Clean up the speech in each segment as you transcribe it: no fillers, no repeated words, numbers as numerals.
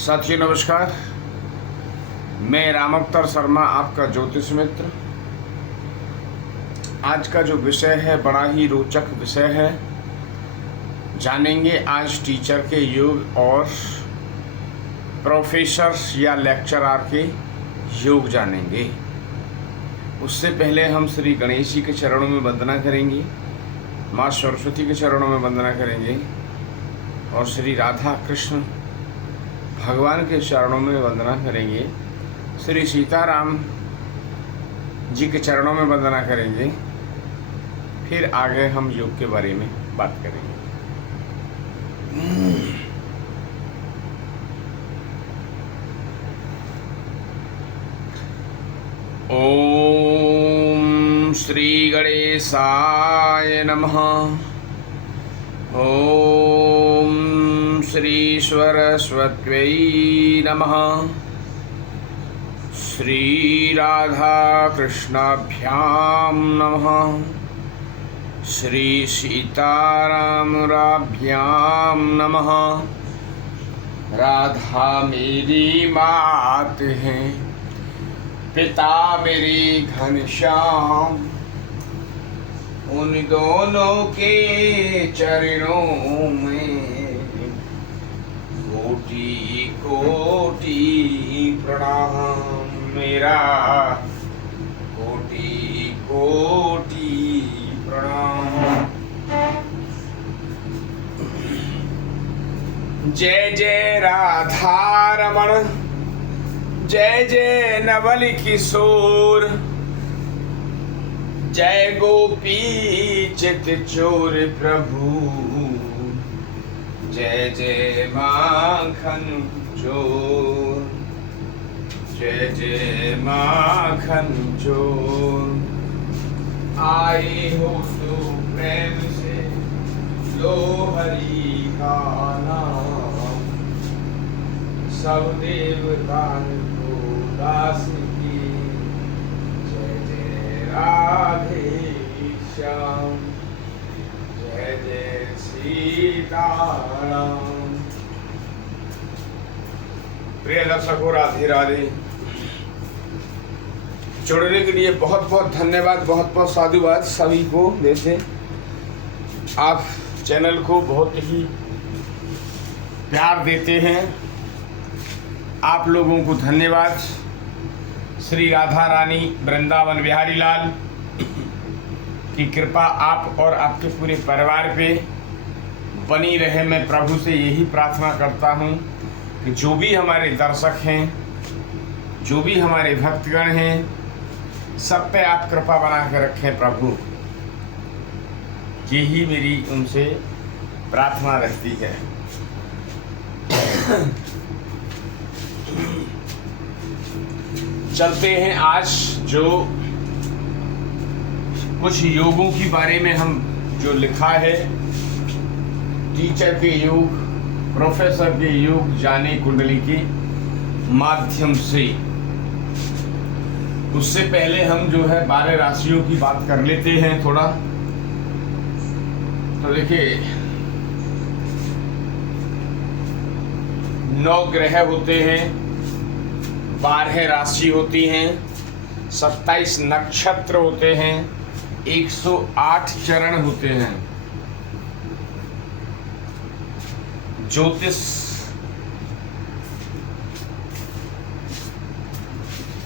साथियों नमस्कार। मैं राम अवतार शर्मा, आपका ज्योतिष मित्र। आज का जो विषय है बड़ा ही रोचक विषय है। जानेंगे आज टीचर के योग और प्रोफेसर या लेक्चरर के योग जानेंगे। उससे पहले हम श्री गणेश जी के चरणों में वंदना करेंगे, माँ सरस्वती के चरणों में वंदना करेंगे और श्री राधा कृष्ण भगवान के चरणों में वंदना करेंगे, श्री सीताराम जी के चरणों में वंदना करेंगे। फिर आगे हम योग के बारे में बात करेंगे। ओम श्री गणेशाय नमः। ओम श्री सरस्वत्यै नमः। श्री राधा कृष्णाभ्यां नमः। श्री सीतारामराभ्यां नमः। राधा मेरी मात है, पिता मेरे घनश्याम, उन दोनों के चरणों में कोटि कोटि प्रणाम। मेरा कोटि कोटि प्रणाम। जय जय राधा रमण, जय जय नवल किशोर, जय गोपी चित चोर प्रभु, जय जय माखन चोर, जय जय माखन चोर। आए हो तो प्रेम से लो हरि का नाम, सब देवता को दास की। जय जय राधे श्याम, जय जय सीताराम। प्रिय दर्शकों, राधे राधे। जुड़ने के लिए बहुत बहुत धन्यवाद, बहुत बहुत साधुवाद सभी को। जैसे आप चैनल को बहुत ही प्यार देते हैं, आप लोगों को धन्यवाद। श्री राधा रानी वृंदावन बिहारी लाल की कृपा आप और आपके पूरे परिवार पे बनी रहे। मैं प्रभु से यही प्रार्थना करता हूँ कि जो भी हमारे दर्शक हैं, जो भी हमारे भक्तगण हैं, सब पे आप कृपा बना के रखें प्रभु। यही मेरी उनसे प्रार्थना रहती है। चलते हैं आज जो कुछ योगों के बारे में हम जो लिखा है, टीचर के योग, प्रोफेसर के योग जाने कुंडली के माध्यम से। उससे पहले हम जो है 12 राशियों की बात कर लेते हैं थोड़ा। तो देखिए, 9 ग्रह होते हैं, 12 राशि होती हैं, 27 नक्षत्र होते हैं, 108 चरण होते हैं। ज्योतिष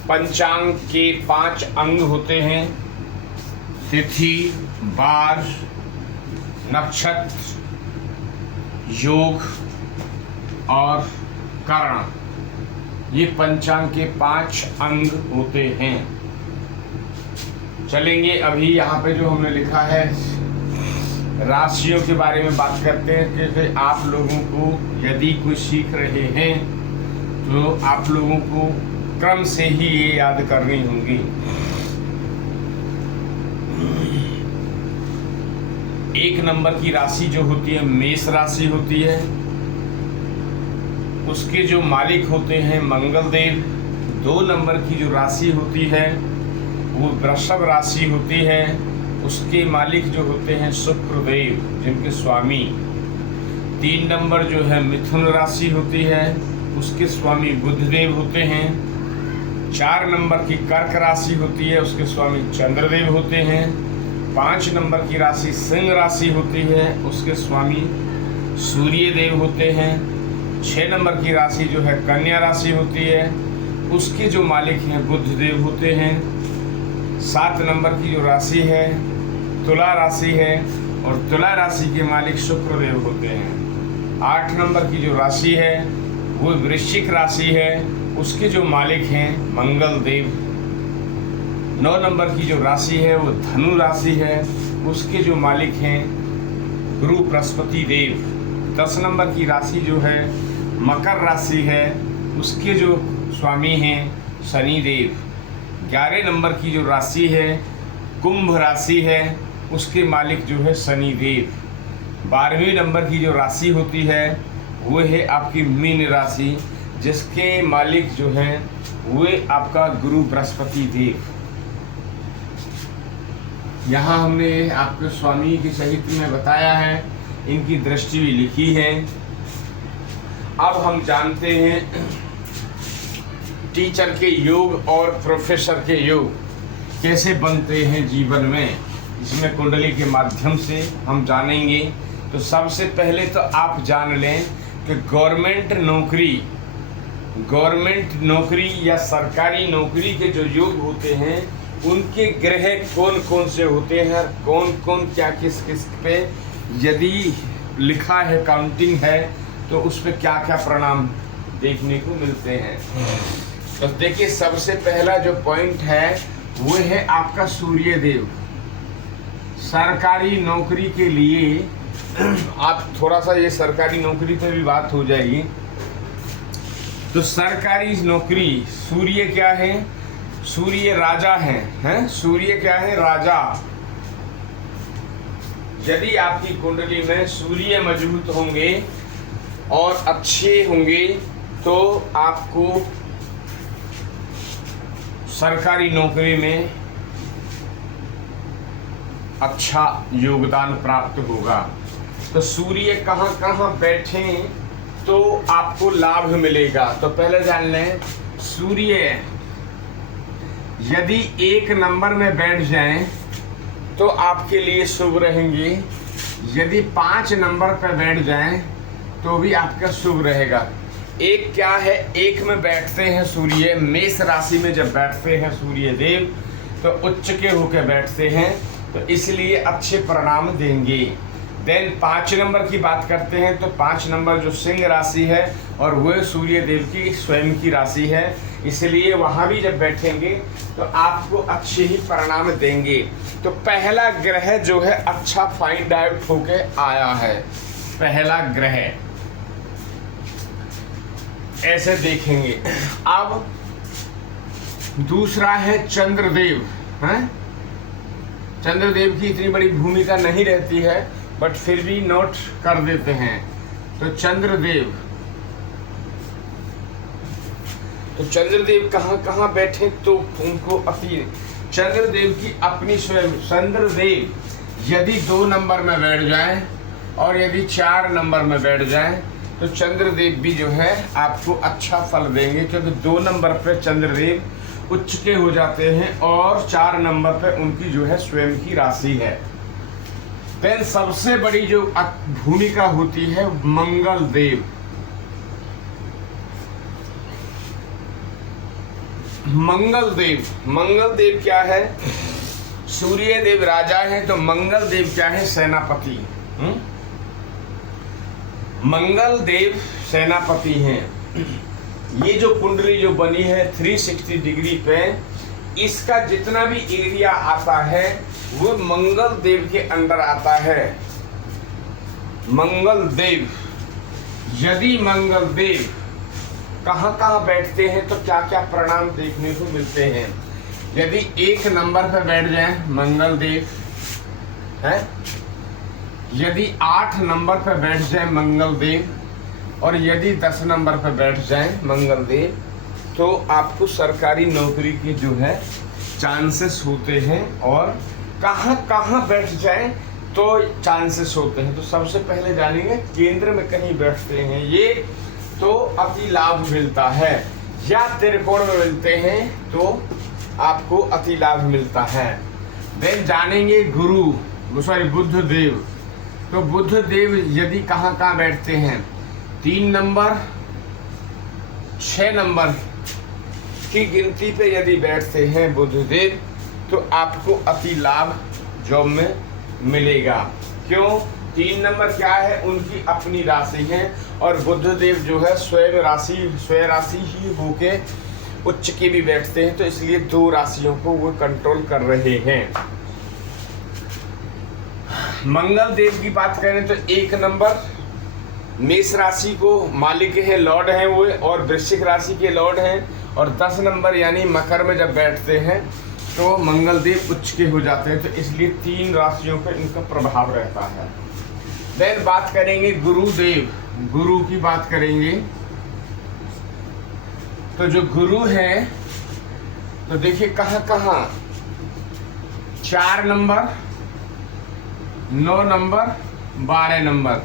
पंचांग के 5 अंग होते हैं: तिथि, वार, नक्षत्र, योग और करण। ये पंचांग के 5 अंग होते हैं। चलेंगे अभी यहाँ पे जो हमने लिखा है राशियों के बारे में बात करते हैं कि आप लोगों को यदि कुछ सीख रहे हैं तो आप लोगों को क्रम से ही ये याद करनी होंगी। एक नंबर की राशि जो होती है मेष राशि होती है। उसके जो मालिक होते हैं मंगल देव। 2 नंबर की जो राशि होती है वो वृषभ राशि होती है। उसके मालिक जो होते हैं शुक्रदेव, जिनके स्वामी। 3 नंबर जो है मिथुन राशि होती है। उसके स्वामी बुधदेव होते हैं। 4 नंबर की कर्क राशि होती है, उसके स्वामी चंद्रदेव होते हैं। 5 नंबर की राशि सिंह राशि होती है, उसके स्वामी सूर्य देव होते हैं। 6 नंबर की राशि जो है कन्या राशि होती है, उसके जो मालिक हैं बुधदेव होते हैं। 7 नंबर की जो राशि है तुला राशि है, और तुला राशि के मालिक शुक्रदेव होते हैं। 8 नंबर की जो राशि है वो वृश्चिक राशि है, उसके जो मालिक हैं मंगल देव। 9 नंबर की जो राशि है वो धनु राशि है, उसके जो मालिक हैं गुरु बृहस्पति देव। 10 नंबर की राशि जो है मकर राशि है, उसके जो स्वामी हैं शनि देव। 11 नंबर की जो राशि है कुंभ राशि है, उसके मालिक जो है शनि देव। 12वें नंबर की जो राशि होती है वो है आपकी मीन राशि, जिसके मालिक जो हैं वे आपका गुरु बृहस्पति देव। यहाँ हमने आपके स्वामी के सहित में बताया है, इनकी दृष्टि भी लिखी है। अब हम जानते हैं टीचर के योग और प्रोफेसर के योग कैसे बनते हैं जीवन में, इसमें कुंडली के माध्यम से हम जानेंगे। तो सबसे पहले तो आप जान लें कि गवर्नमेंट नौकरी या सरकारी नौकरी के जो योग होते हैं उनके ग्रह कौन कौन से होते हैं, कौन कौन क्या किस किस पे यदि लिखा है, काउंटिंग है, तो उस पर क्या क्या परिणाम देखने को मिलते हैं। तो देखिए सबसे पहला जो पॉइंट है वो है आपका सूर्य देव। सरकारी नौकरी के लिए आप थोड़ा सा ये सरकारी नौकरी पे भी बात हो जाएगी। तो सरकारी नौकरी सूर्य क्या है, सूर्य राजा हैं सूर्य क्या है, राजा। यदि आपकी कुंडली में सूर्य मजबूत होंगे और अच्छे होंगे तो आपको सरकारी नौकरी में अच्छा योगदान प्राप्त होगा। तो सूर्य कहाँ कहाँ बैठे तो आपको लाभ मिलेगा। तो पहले जान लें, सूर्य यदि 1 नंबर में बैठ जाएं तो आपके लिए शुभ रहेंगे। यदि 5 नंबर पर बैठ जाएं तो भी आपका शुभ रहेगा। एक क्या है, 1 में बैठते हैं सूर्य, मेष राशि में जब बैठते हैं सूर्य देव तो उच्च के होकर बैठते हैं, तो इसलिए अच्छे परिणाम देंगे। देन 5 नंबर की बात करते हैं तो 5 नंबर जो सिंह राशि है और वह सूर्य देव की स्वयं की राशि है, इसलिए वहाँ भी जब बैठेंगे तो आपको अच्छे ही परिणाम देंगे। तो पहला ग्रह जो है अच्छा फाइंड आउट होके आया है, पहला ग्रह ऐसे देखेंगे। अब दूसरा है चंद्रदेव। चंद्रदेव की इतनी बड़ी भूमिका नहीं रहती है, बट फिर भी नोट कर देते हैं। तो चंद्रदेव कहाँ कहाँ बैठे तो उनको अपनी चंद्रदेव की अपनी स्वयं, चंद्रदेव यदि 2 नंबर में बैठ जाए और यदि 4 नंबर में बैठ जाए तो चंद्रदेव भी जो है आपको अच्छा फल देंगे, क्योंकि 2 नंबर पे चंद्रदेव उच्च के हो जाते हैं और 4 नंबर पे उनकी जो है स्वयं की राशि है। देन सबसे बड़ी जो भूमिका होती है मंगल देव। मंगल देव क्या है, सूर्य देव राजा है तो मंगल देव क्या है, सेनापति। मंगल देव सेनापति हैं। ये जो कुंडली जो बनी है 360 डिग्री पे, इसका जितना भी एरिया आता है वो मंगल देव के अंदर आता है। मंगल देव, यदि मंगल देव कहाँ कहाँ बैठते हैं तो क्या क्या परिणाम देखने को मिलते हैं। यदि 1 नंबर पर बैठ जाए मंगल देव है, यदि 8 नंबर पर बैठ जाए मंगल देव, और यदि 10 नंबर पर बैठ जाए मंगल देव, तो आपको सरकारी नौकरी के जो है चांसेस होते हैं। और कहाँ कहाँ बैठ जाए तो चांसेस होते हैं। तो सबसे पहले जानेंगे केंद्र में कहीं बैठते हैं ये, तो अति लाभ मिलता है, या त्रिकोण में मिलते हैं तो आपको अति लाभ मिलता है। देन जानेंगे बुद्ध देव। तो बुद्ध देव यदि कहाँ कहाँ बैठते हैं, 3 नंबर 6 नंबर की गिनती पे यदि बैठते हैं बुद्ध देव, तो आपको अति लाभ जॉब में मिलेगा। क्यों? 3 नंबर क्या है, उनकी अपनी राशि है, और बुद्ध देव जो है स्वयं राशि ही होके उच्च के भी बैठते हैं, तो इसलिए 2 राशियों को वो कंट्रोल कर रहे हैं। मंगल देव की बात करें तो 1 नंबर मेष राशि को मालिक है, लॉर्ड हैं वो, और वृश्चिक राशि के लॉर्ड हैं, और 10 नंबर यानी मकर में जब बैठते हैं तो मंगल देव उच्च के हो जाते हैं, तो इसलिए 3 राशियों पर इनका प्रभाव रहता है। देन बात करेंगे गुरुदेव, गुरु की बात करेंगे। तो जो गुरु है तो देखिए कहाँ कहाँ, 4 नंबर 9 नंबर 12 नंबर,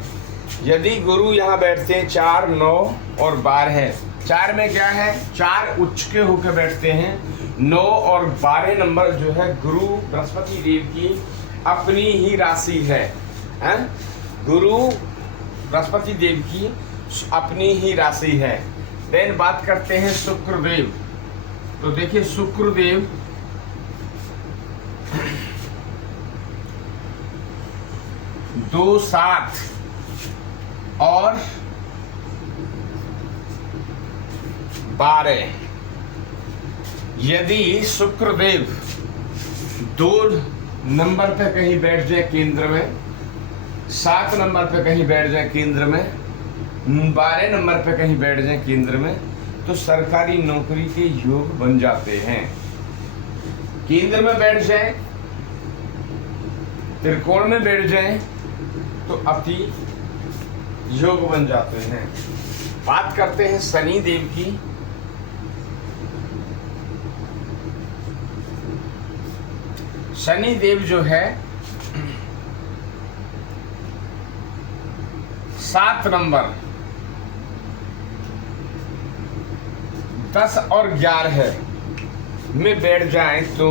यदि गुरु यहाँ बैठते हैं 4 9 और 12, 4 में क्या है, 4 उच्च के होकर बैठते हैं, 9 और 12 नंबर जो है गुरु बृहस्पति देव की अपनी ही राशि है, गुरु बृहस्पति देव की अपनी ही राशि है। देन बात करते हैं शुक्रदेव। तो देखिए शुक्रदेव 2 7 और 12, यदि शुक्रदेव 2 नंबर पे कहीं बैठ जाए केंद्र में, 7 नंबर पे कहीं बैठ जाए केंद्र में, 12 नंबर पे कहीं बैठ जाए केंद्र में, तो सरकारी नौकरी के योग बन जाते हैं। केंद्र में बैठ जाए, त्रिकोण में बैठ जाए तो अति योग बन जाते हैं। बात करते हैं शनि देव की। शनि देव जो है 7 नंबर 10 और 11 में बैठ जाए तो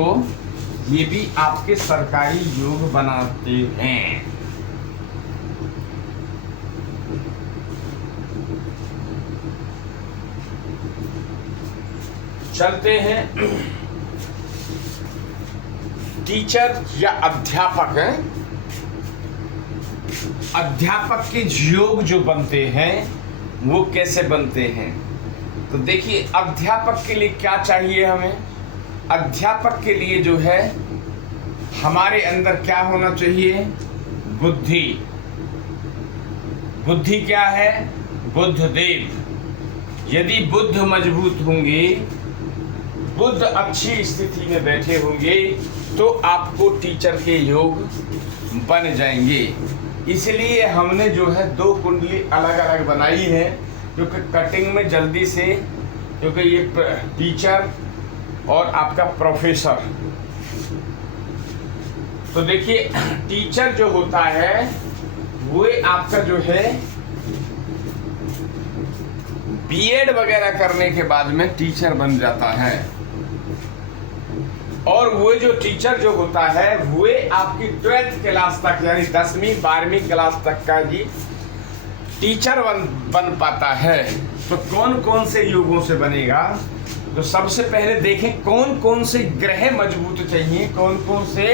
ये भी आपके सरकारी योग बनाते हैं। चलते हैं टीचर या अध्यापक हैं, अध्यापक के योग जो बनते हैं वो कैसे बनते हैं। तो देखिए अध्यापक के लिए क्या चाहिए हमें, अध्यापक के लिए जो है हमारे अंदर क्या होना चाहिए, बुद्धि। बुद्धि क्या है, बुद्ध देव। यदि बुद्ध मजबूत होंगे, बुद्ध अच्छी स्थिति में बैठे होंगे तो आपको टीचर के योग बन जाएंगे। इसलिए हमने जो है 2 कुंडली अलग अलग बनाई है, क्योंकि कटिंग में जल्दी से, क्योंकि ये टीचर और आपका प्रोफेसर। तो देखिए टीचर जो होता है वो आपका जो है बीएड वगैरह करने के बाद में टीचर बन जाता है, और वो जो टीचर जो होता है वो आपकी 12th क्लास तक यानी 10वीं 12वीं क्लास तक का ही टीचर बन पाता है। तो कौन कौन से योगों से बनेगा, तो सबसे पहले देखें कौन कौन से ग्रह मजबूत चाहिए, कौन कौन से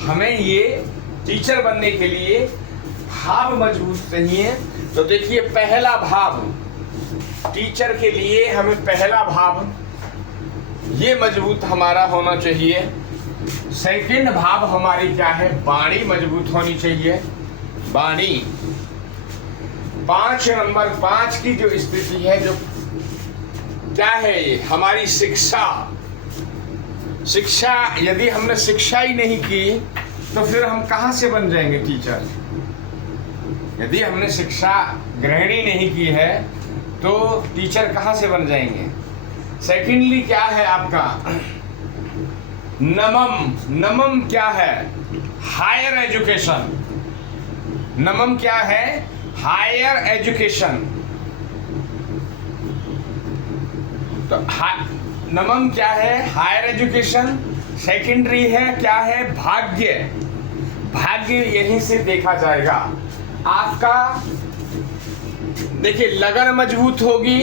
हमें ये टीचर बनने के लिए भाव मजबूत चाहिए। तो देखिए पहला भाव टीचर के लिए हमें पहला भाव ये मजबूत हमारा होना चाहिए। सेकंड भाव हमारी क्या है, वाणी मजबूत होनी चाहिए, वाणी। 5 नंबर 5 की जो स्थिति है, जो क्या है ये हमारी शिक्षा। शिक्षा यदि हमने शिक्षा ही नहीं की तो फिर हम कहाँ से बन जाएंगे टीचर। यदि हमने शिक्षा ग्रहण ही नहीं की है तो टीचर कहाँ से बन जाएंगे। सेकेंडली क्या है आपका नमम। नमम क्या है, हायर एजुकेशन। नमम क्या है, हायर एजुकेशन। तो नमम क्या है? Higher education. सेकेंडरी है क्या है? भाग्य। भाग्य यहीं से देखा जाएगा आपका। देखिए लगन मजबूत होगी,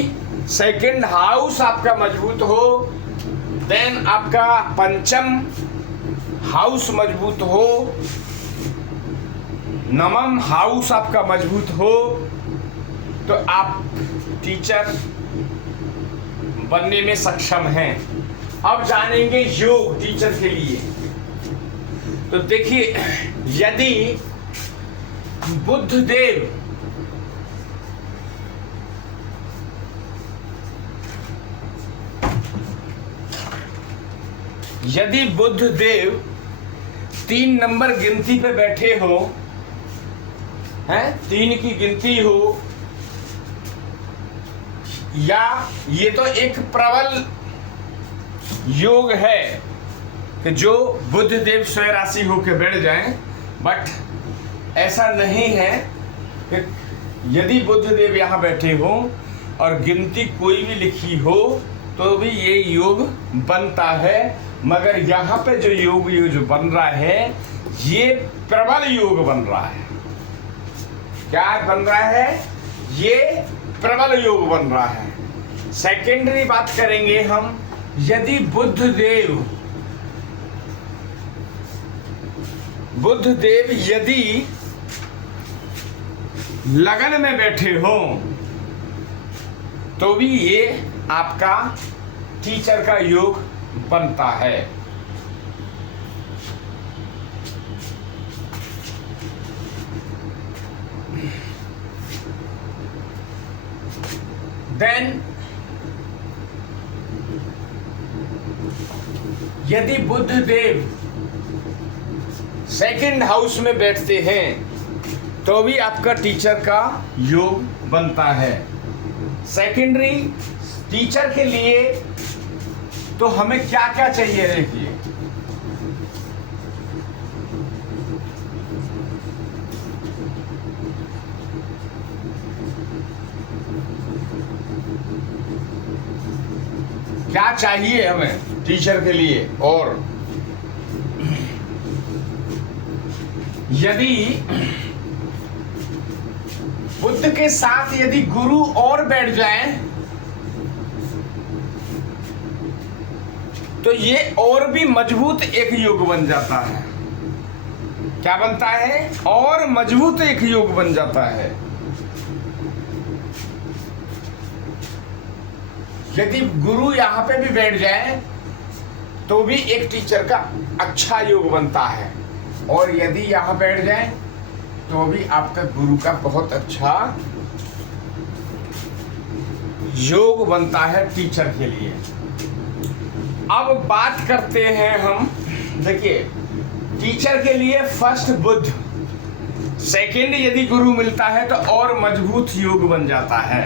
सेकंड हाउस आपका मजबूत हो, देन आपका पंचम हाउस मजबूत हो, नवम हाउस आपका मजबूत हो, तो आप टीचर बनने में सक्षम हैं। अब जानेंगे योग टीचर के लिए। तो देखिए यदि बुद्धदेव यदि बुद्धदेव 3 नंबर गिनती पे बैठे हो, हैं 3 की गिनती हो, या ये तो एक प्रबल योग है कि जो बुद्धदेव स्वयं राशि होकर बैठ जाएं, बट ऐसा नहीं है कि यदि बुद्धदेव यहाँ बैठे हो और गिनती कोई भी लिखी हो तो भी ये योग बनता है। मगर यहाँ पे जो योग जो बन रहा है ये प्रबल योग बन रहा है। क्या बन रहा है? ये प्रबल योग बन रहा है। सेकेंडरी बात करेंगे हम, यदि बुद्धदेव यदि लगन में बैठे हो तो भी ये आपका टीचर का योग बनता है। देन यदि बुद्धदेव सेकंड हाउस में बैठते हैं तो भी आपका टीचर का योग बनता है। सेकेंडरी टीचर के लिए तो हमें क्या क्या चाहिए? देखिए क्या चाहिए हमें टीचर के लिए। और यदि बुद्ध के साथ यदि गुरु और बैठ जाए तो ये और भी मजबूत एक योग बन जाता है। क्या बनता है? और मजबूत एक योग बन जाता है। यदि गुरु यहाँ पे भी बैठ जाए तो भी एक टीचर का अच्छा योग बनता है, और यदि यहाँ बैठ जाए तो भी आपका गुरु का बहुत अच्छा योग बनता है टीचर के लिए। अब बात करते हैं हम, देखिए टीचर के लिए फर्स्ट बुद्ध, सेकंड यदि गुरु मिलता है तो और मजबूत योग बन जाता है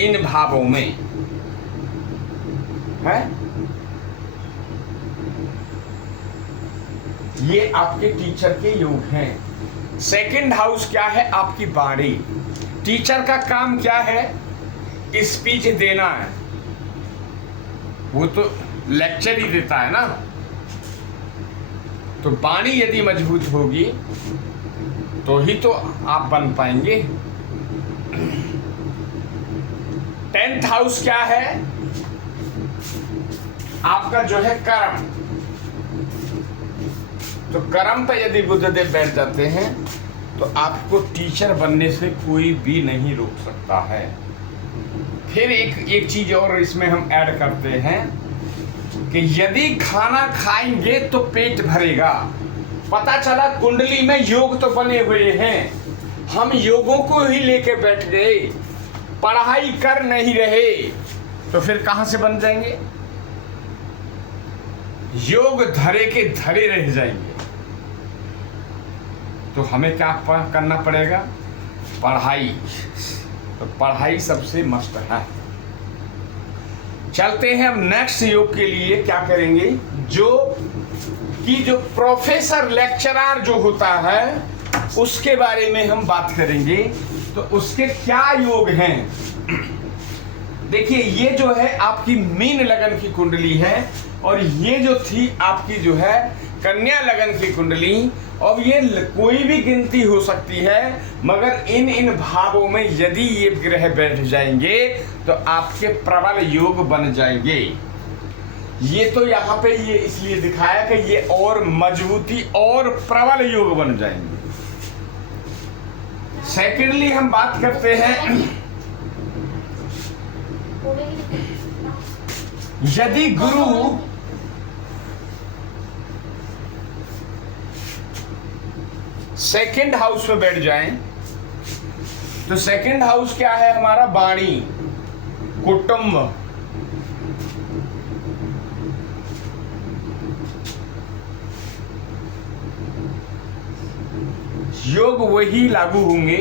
इन भावों में, है? ये आपके टीचर के योग हैं। सेकंड हाउस क्या है? आपकी बाणी। टीचर का काम क्या है? स्पीच देना है, वो तो लेक्चर ही देता है ना। तो बाणी यदि मजबूत होगी तो ही तो आप बन पाएंगे। 10th हाउस क्या है? आपका जो है कर्म। तो कर्म पे यदि बुद्धदेव बैठ जाते हैं तो आपको टीचर बनने से कोई भी नहीं रोक सकता है। फिर एक चीज और इसमें हम ऐड करते हैं कि यदि खाना खाएंगे तो पेट भरेगा। पता चला कुंडली में योग तो बने हुए हैं, हम योगों को ही लेके बैठ गए, पढ़ाई कर नहीं रहे, तो फिर कहां से बन जाएंगे? योग धरे के धरे रह जाएंगे। तो हमें क्या करना पड़ेगा? पढ़ाई। तो पढ़ाई सबसे मस्ट है। चलते हैं हम नेक्स्ट योग के लिए। क्या करेंगे? जो प्रोफेसर लेक्चरर जो होता है उसके बारे में हम बात करेंगे। तो उसके क्या योग हैं? देखिए ये जो है आपकी मीन लगन की कुंडली है, और ये जो थी आपकी जो है कन्या लगन की कुंडली। अब ये कोई भी गिनती हो सकती है, मगर इन भावों में यदि ये ग्रह बैठ जाएंगे तो आपके प्रबल योग बन जाएंगे। ये तो यहाँ पे ये इसलिए दिखाया कि ये और मजबूती और प्रबल योग बन जाएंगे। सेकेंडली हम बात करते हैं, यदि गुरु सेकंड हाउस में बैठ जाएं, तो सेकंड हाउस क्या है हमारा? वाणी, कुटुंब, योग वही लागू होंगे।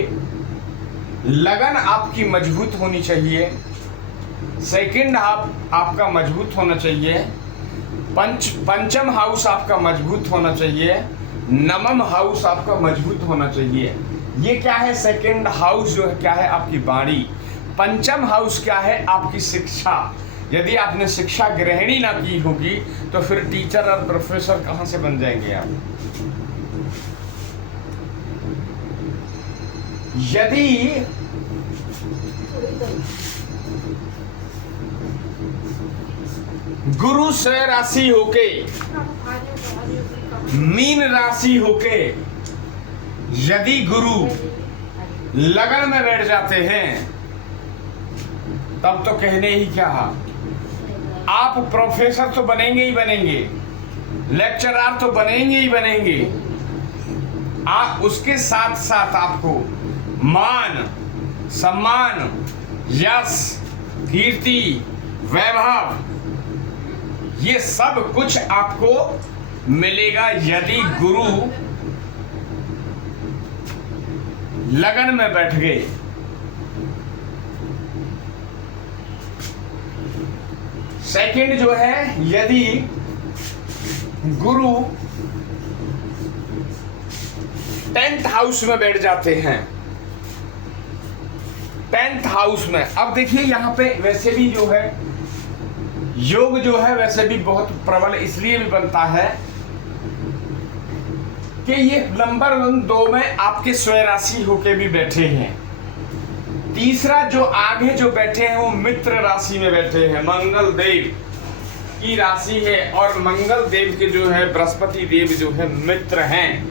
लगन आपकी मजबूत होनी चाहिए, सेकंड आपका मजबूत होना चाहिए, पंचम हाउस आपका मजबूत होना चाहिए, नवम हाउस आपका मजबूत होना चाहिए। ये क्या है? सेकंड हाउस जो है क्या है? आपकी वाणी। पंचम हाउस क्या है? आपकी शिक्षा। यदि आपने शिक्षा ग्रहण ही ना की होगी तो फिर टीचर और प्रोफेसर कहाँ से बन जाएंगे आप? यदि गुरु स्वयं राशि होके, मीन राशि होके यदि गुरु लगन में बैठ जाते हैं, तब तो कहने ही क्या, आप प्रोफेसर तो बनेंगे ही बनेंगे, लेक्चरर तो बनेंगे ही बनेंगे। आप उसके साथ साथ आपको मान, सम्मान, यश, कीर्ति, वैभव, ये सब कुछ आपको मिलेगा यदि गुरु लगन में बैठ गए। सेकंड जो है, यदि गुरु 10th हाउस में बैठ जाते हैं, 10th हाउस में। अब देखिए यहाँ पे वैसे भी जो है योग जो है वैसे भी बहुत प्रबल इसलिए भी बनता है कि ये नंबर 2 में आपके स्वयं राशि होके भी बैठे हैं। तीसरा जो आगे जो बैठे हैं वो मित्र राशि में बैठे हैं, मंगल देव की राशि है, और मंगल देव के जो है बृहस्पति देव जो है मित्र हैं,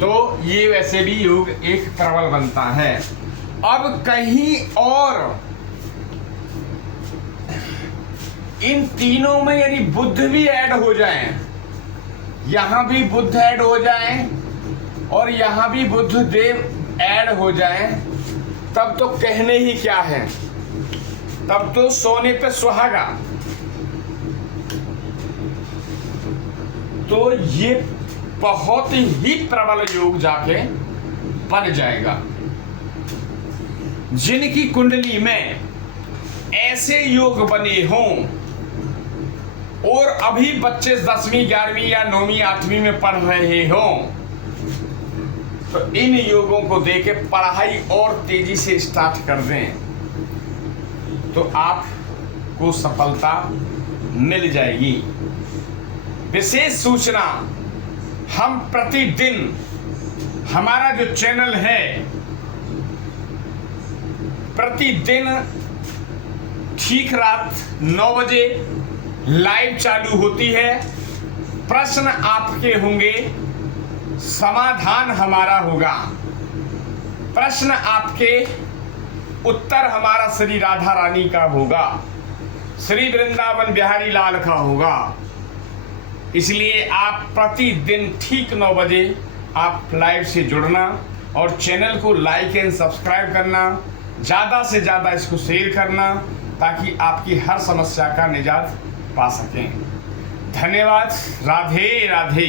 तो ये वैसे भी योग एक प्रबल बनता है। अब कहीं और इन तीनों में यदि बुध भी ऐड हो जाए, यहां भी बुध ऐड हो जाए और यहां भी बुध देव ऐड हो जाए, तब तो कहने ही क्या है, तब तो सोने पे सुहागा। तो ये बहुत ही प्रबल योग जाके बन जाएगा। जिनकी कुंडली में ऐसे योग बने हों और अभी बच्चे 10वीं 11वीं या 9वीं 8वीं में पढ़ रहे हों, तो इन योगों को देके पढ़ाई और तेजी से स्टार्ट कर दें, तो आपको सफलता मिल जाएगी। विशेष सूचना, हम प्रतिदिन हमारा जो चैनल है प्रतिदिन ठीक रात 9 बजे लाइव चालू होती है। प्रश्न आपके होंगे, समाधान हमारा होगा। प्रश्न आपके, उत्तर हमारा श्री राधा रानी का होगा, श्री वृंदावन बिहारी लाल का होगा। इसलिए आप प्रतिदिन ठीक 9 बजे आप लाइव से जुड़ना और चैनल को लाइक एंड सब्सक्राइब करना, ज़्यादा से ज़्यादा इसको शेयर करना, ताकि आपकी हर समस्या का निजात पा सकें। धन्यवाद। राधे राधे।